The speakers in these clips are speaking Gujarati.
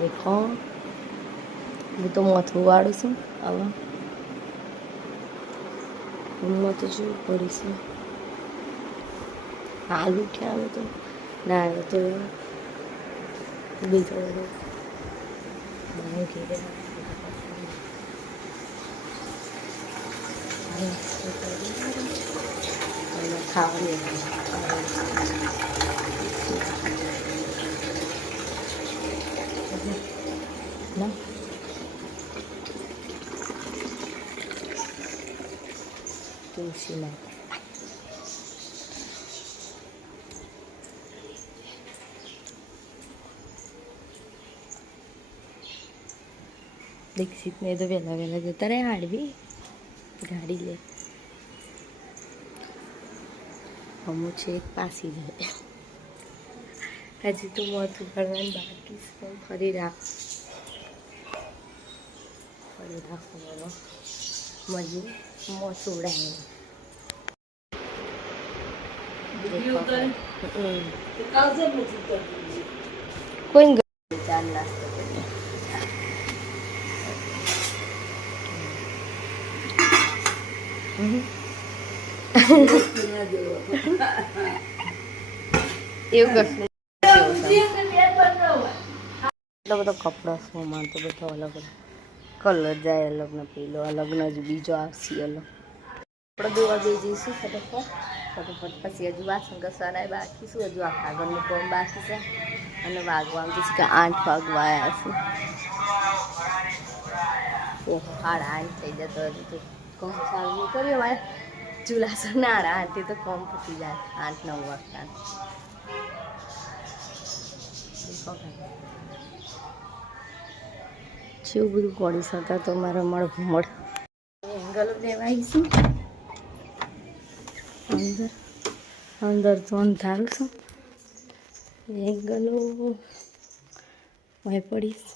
દેખો હું તો માથું વાળું છું. હવે હું તો જોવું પડીશું. હાલ ઉઠ્યા આવે તો ના આવે તો બીજો ખાવાનું ના તુલસી માતા દીક્ષિતને તો વહેલા વહેલા જતા રહે હાડવી ગાડી લે અમુક છે એક પાસી જાય હજી તો મોથું ભરવાનું બાકી પણ ફરી રાખવાનો મજૂર મોથું ઉડાવે કોઈ ચાર નાસ્તો કરીએ. એવું કરશું એટલો બધો કપડો સોમાં તો બધો અલગ અલગ કલર જાય અલગ ને પેલો અલગ ને જ બીજો આવશે અલગ કપડો ધોવા બે જઈશું ફટોફટ પછી હજુ વાસણ ઘસવાના બાકી શું હજુ આ કાગળનું કામ બાકી છે અને વાગવાનું છે કે 8 વાગવા આવ્યા છે. ઓહો 8:30 થઈ જતો હજુ તો કામ ચાલુ કર્યો મારે ચૂલાસર ના 8:30 તો કામ પતી જાય 8-9 વાગતા જેવું બધું પડી શકતા તો મારા મળ એંગલો લેવા આવીશું અંદર તો અંધારું છું એંગલો પડીશ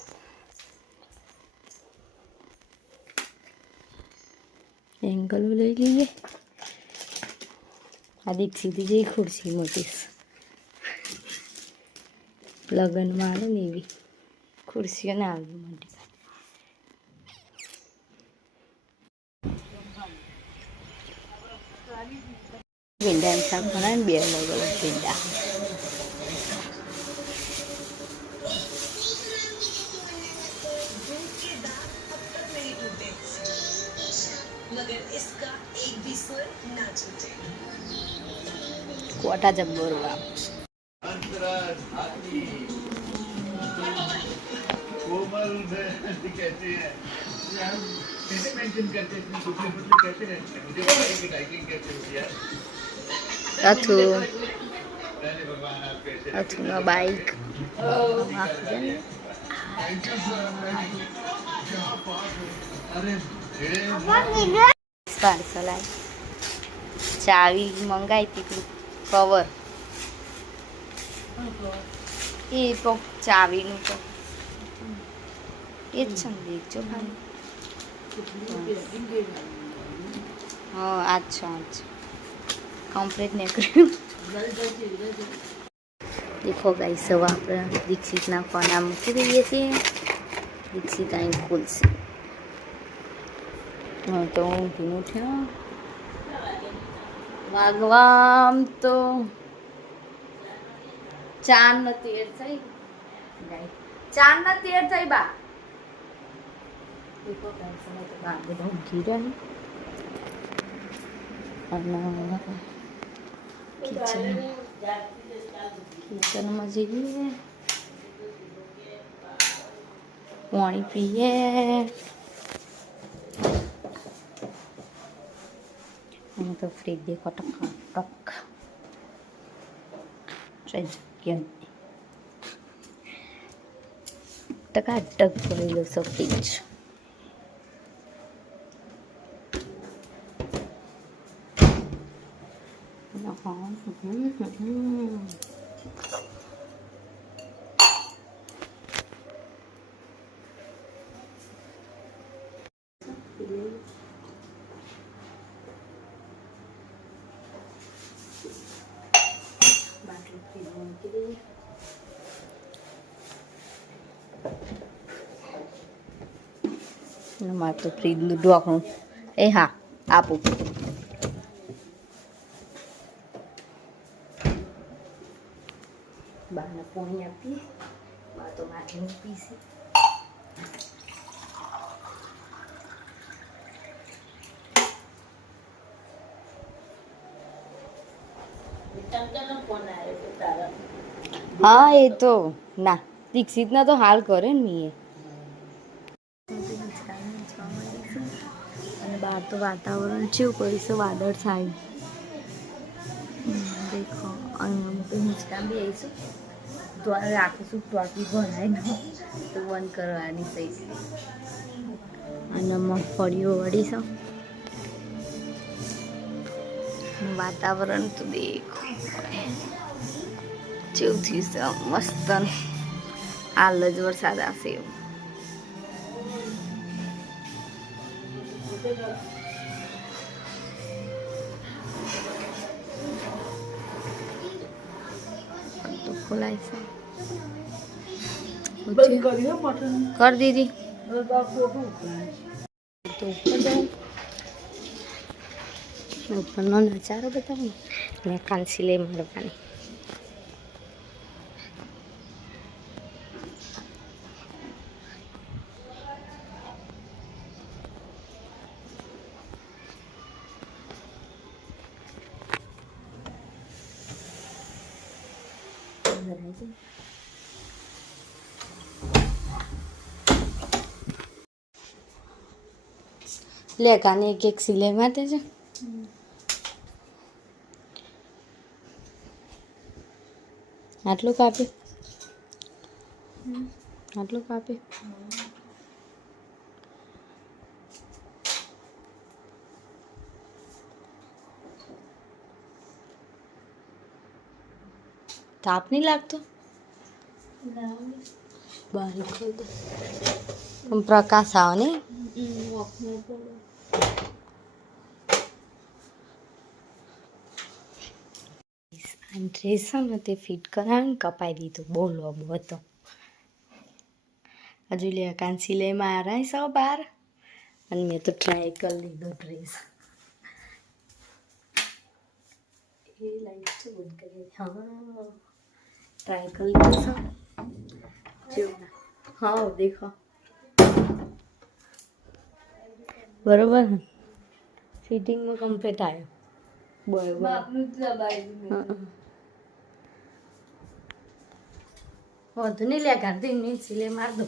એંગલો લઈ લઈએ. આ દીક્ષિતી જેવી ખુરશી મોટી લગ્નમાં આવે ને એવી ખુરશીઓ ને આવી મોટી ભીંડા શાક બનાવે ને 2 અલગ અલગ ભીંડા કોટા જબ્બોરવા અથુનો બાઈક પાર્સલ આવી ચાવી મંગાવી હતી કવર એ તો ચાવીનું તો એ જ છે ને દેખજો ખાલી હા અચ્છા કમ્પ્લીટ નીકળ્યું દેખો ગાઈસ હવે આપણે દીક્ષિતના કોના મૂકી દઈએ છીએ દીક્ષિત અહીં ખુલશે હા તો ઊંઘીને ઉઠ્યો વાગવામ તો 4:13 થઈ 4:13 થઈ બા દેખો ગાઈસ હવે તો બા બધા ઊંઘી રહ્યા અને કિચનમાં જઈએ પાણી પીએ અને તો ફ્રીજ દેખો ટક ટકાટક ભરેલો છે ફ્રીજ બાટલો મૂકી દઈએ અને મારે તો ફ્રીજનું ઢોકણું એ હા આપું. બાને પાણી આપીએ, બા તો માથે પીશે. હા એ તો ના દીક્ષિતના તો હાલ કરે ને મીએ. અને બહાર તો વાતાવરણ કેવું કરીશું, વાદળ છાયું. દેખો અને અમે તો હિંચકા બી આવીશું તો રાખીશું, ટોટી ભરાય ને તો બંધ કરવાની થઈ. અને મગફળીઓ વળીશું. વાતાવરણ તો દેખો કેવું થયું છે મસ્ત. હાલ જ વરસાદ આવશે એવું. તો ખોલાય છે કર દીધી તો ઉપર જાઉં. ઉપરનો નજારો બતાવો ને કાંસી લઈ મારવાની. લે કાને એક સિલાઈ માટે છે. આટલું કાપી, આટલું કાપી. તાપ નહીં લાગતો? બારી ખોલ દે. પ્રકાશ આવે ને ડ્રેસ ને તે ફિટ કરાવીને કપાઈ દીધું. બહુ લોબો હતો. હજુ લે કાંસી લઈ મારા છો બહાર અને મેં તો ટ્રાય કરી લીધો ડ્રેસ. એ લાઈટ છે બંધ કરી. હા ટ્રાય કરી લીધો છો. હા દેખો બરોબર ફિટિંગમાં કમ્પ્લીટ આવ્યો. વધુ નહીં લે ગાંધી નહીં સિલે માર દો.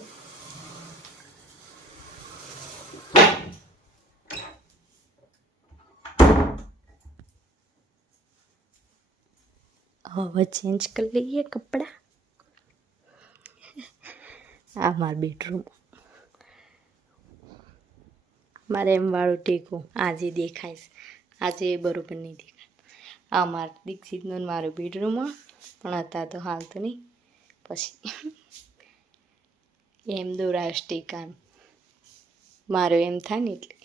હવે ચેન્જ કરી લઈએ કપડા. આ મારું બેડરૂમ. મારે એમ વાળું ટેકો આજે દેખાય છે, આજે બરોબર નહીં દેખાય. આ મારા દીક્ષિતનો મારો બેડરૂમ પણ હતા તો હાલ તો નહીં. પછી એમ દોરાય ટેકાન મારો એમ થાય ને એટલે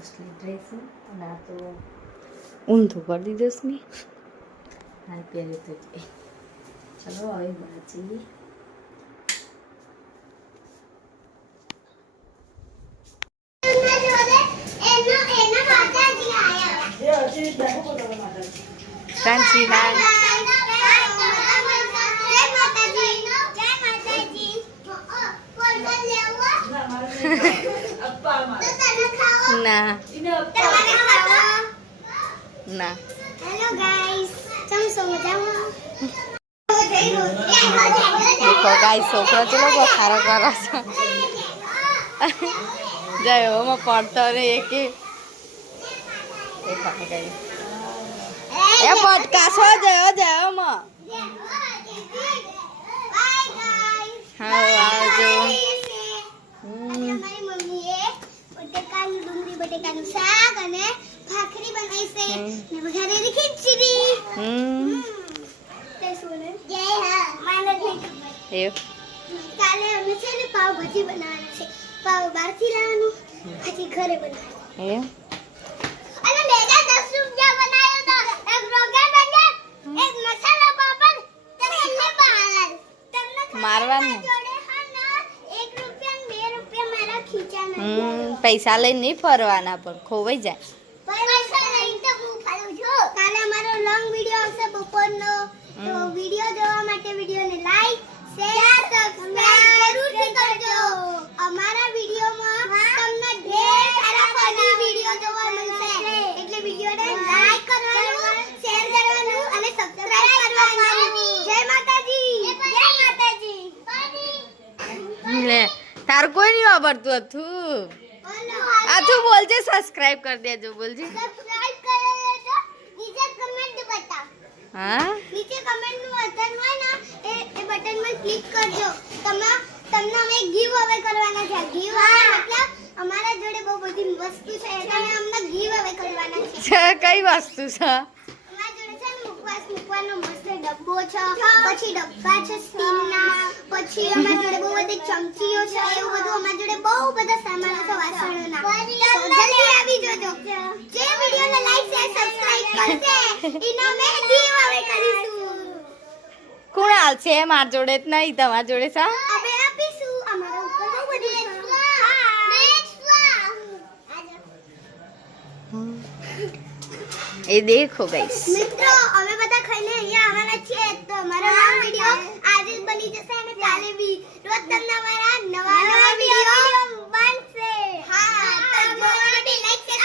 અસલી ડ્રેસ. અને આ તો ઊંધું કરી દીધો છે મેં. હાલ પહેરે તો ચલો હવે બહાર જઈએ. કાંસી હાલ ના ના. હેલો ગાઈસ, કેમ છો? મજામાં? દેખો ગાઈસ છોકરો ચલો ખારો કરો છો. જાય ઓમાં પડતો રે એક એ પટકાશો જયો જયો માં. હા આવજો. મારી મમ્મીએ બટેકાનું ડુંગળી બટેકાનું શાક અને ભાખરી બનાવી છે ને વઘારેલી ખીચડી. તે સોને જય હા મને એ કાલે અમે છે ને પાવ ભાજી બનાવવાના છે. પાવ બહારથી લાવવાનું પછી ઘરે બનાવવાનું. એ અને મેગા 10 રૂપિયા બનાવ્યો તો એક રોગા બગર એક મસાલા પાપડ તમને બહાર તમને મારવાનું જોડે હા ના 1 રૂપિયા 2 રૂપિયા મારા ખીચામાં પૈસા લઈને નહીં ફરવાના પણ ખોવાઈ જાય. પૈસા લઈને તો હું ફરું છું. કાલે અમારો લોંગ વિડિયો આવશે બપોરનો. તો વિડિયો જોવા માટે વિડિયોને લાઈક, શેર, સબસ્ક્રાઇબ જરૂરથી કરજો. અમારા વિડિયોમાં તમને ઢેર સારા ફની વિડિયો જોવા મળશે. એટલે વિડિયોને લાઈક કરવાનું, શેર કરવાનું અને સબસ્ક્રાઇબ કરવાનું. જય માતાજી. જય માતાજી. લે તાર કોઈ નહીં વાપરતું હતું. આ તું બોલજે સબસ્ક્રાઇબ કરી દેજો બોલજે. સબસ્ક્રાઇબ કરો તો નીચે કમેન્ટ બતાવ. હા નીચે કમેન્ટ નું બટન હોય ને એ બટન પર ક્લિક કરજો. તમને અમે ગીવ અવે કરવાના છે. ગીવ અવે મતલબ અમારા જોડે બહુ બધી વસ્તુ છે તમે અમને ગીવ અવે કરવાના છે. કઈ વસ્તુ છે? અમારા જોડે છે ને મુખવાસ મૂકવાનો મસ્ત ડબ્બો છે. પછી ડબ્બા છે સ્ટીલના. પછી અમારા જોડે બહુ બધી ચમચીઓ છે. એવું બધું અમારા જોડે બહુ બધા સામાનો છે વાસણોના. જલ્દી આવી જજો. જે વિડિયોને લાઈક શેર સબસ્ક્રાઇબ કરશે એનો અમે ગીવ અવે કરીશું. કોણ હાલશે? માર જોડે જ નહીં, તમારા જોડે છે? અમે આપીશું. અમારા ઉપર બહુ બધું છે. એ દેખો ગાઈસ. મિત્રો અમે બધા ખાઈને અહીંયા આવવાના છીએ. તો અમારો આ વિડિયો આજે જ બની જશે અને કાલે બી રોજ તમને અમારા નવા વિડિયો બનશે. હા તો જોવાની લાઈક શેર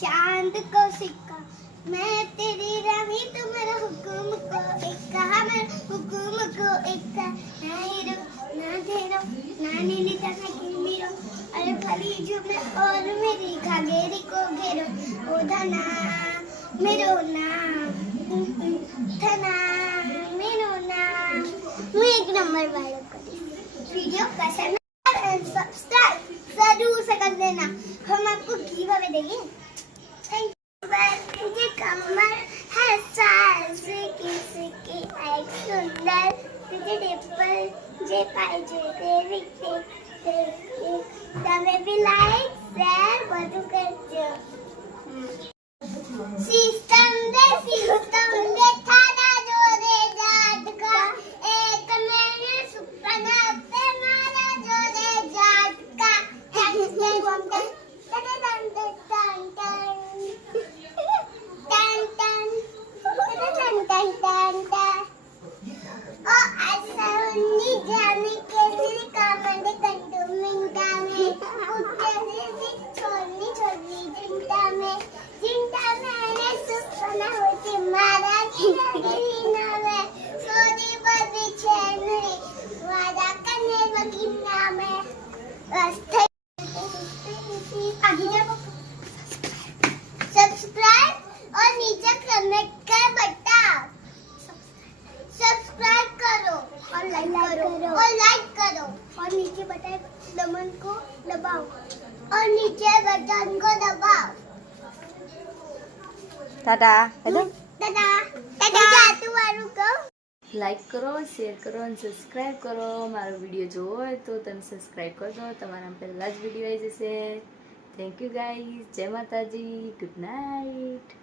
चांद को सिक्का मैं तेरी रानी तुम मेरा हुक्म को एक कहा मैं हुक्म को एक का ना हीरो ना तेरो ना नीली तरह की मीरो अरे भली जुमले और मेरी घाघेरी को घेरो ओ धना मेरो नाम धना मेरो नाम मैं एक नंबर वालों को वीडियो पसंद सब्सक्राइब जरूर से कर देना. हम आपको गिव अवे देंगे. Thank you. मुझे कमर है साल से किसकी एक सुंदर तुझे डिम्पल जे पाए जे तेरी તમે બી લાઈક શેર બધું કરજો. સિસ્ટમ દે થાના જોડે જાટકા એક મેને સુપના पे मारा जोड़े जाटका ओ ऐसा उन्नी जाने के लिए कामंडे कंटू मिंटा में उठे से छोड़नी जिंटा में मैंने सुपना होती मारा हीना में सोनी बदी छेनरी वादा करने लगी ना मैं रास्ते आगे जाओ. सब्सक्राइब और नीचे कमेंट का बटन सब्सक्राइब करो और लाइक करो और नीचे बटन दमन को दबाओ और नीचे बटन को दबाओ. ટાટા. दादा जादू वालों को લાઈક કરો, શેર કરો અને સબસ્ક્રાઈબ કરો. મારો વિડીયો જોવો હોય તો તમે સબસ્ક્રાઈબ કરજો. તમારા પહેલાં જ વિડીયો આવી જશે. Thank you guys. જય માતાજી. Good night.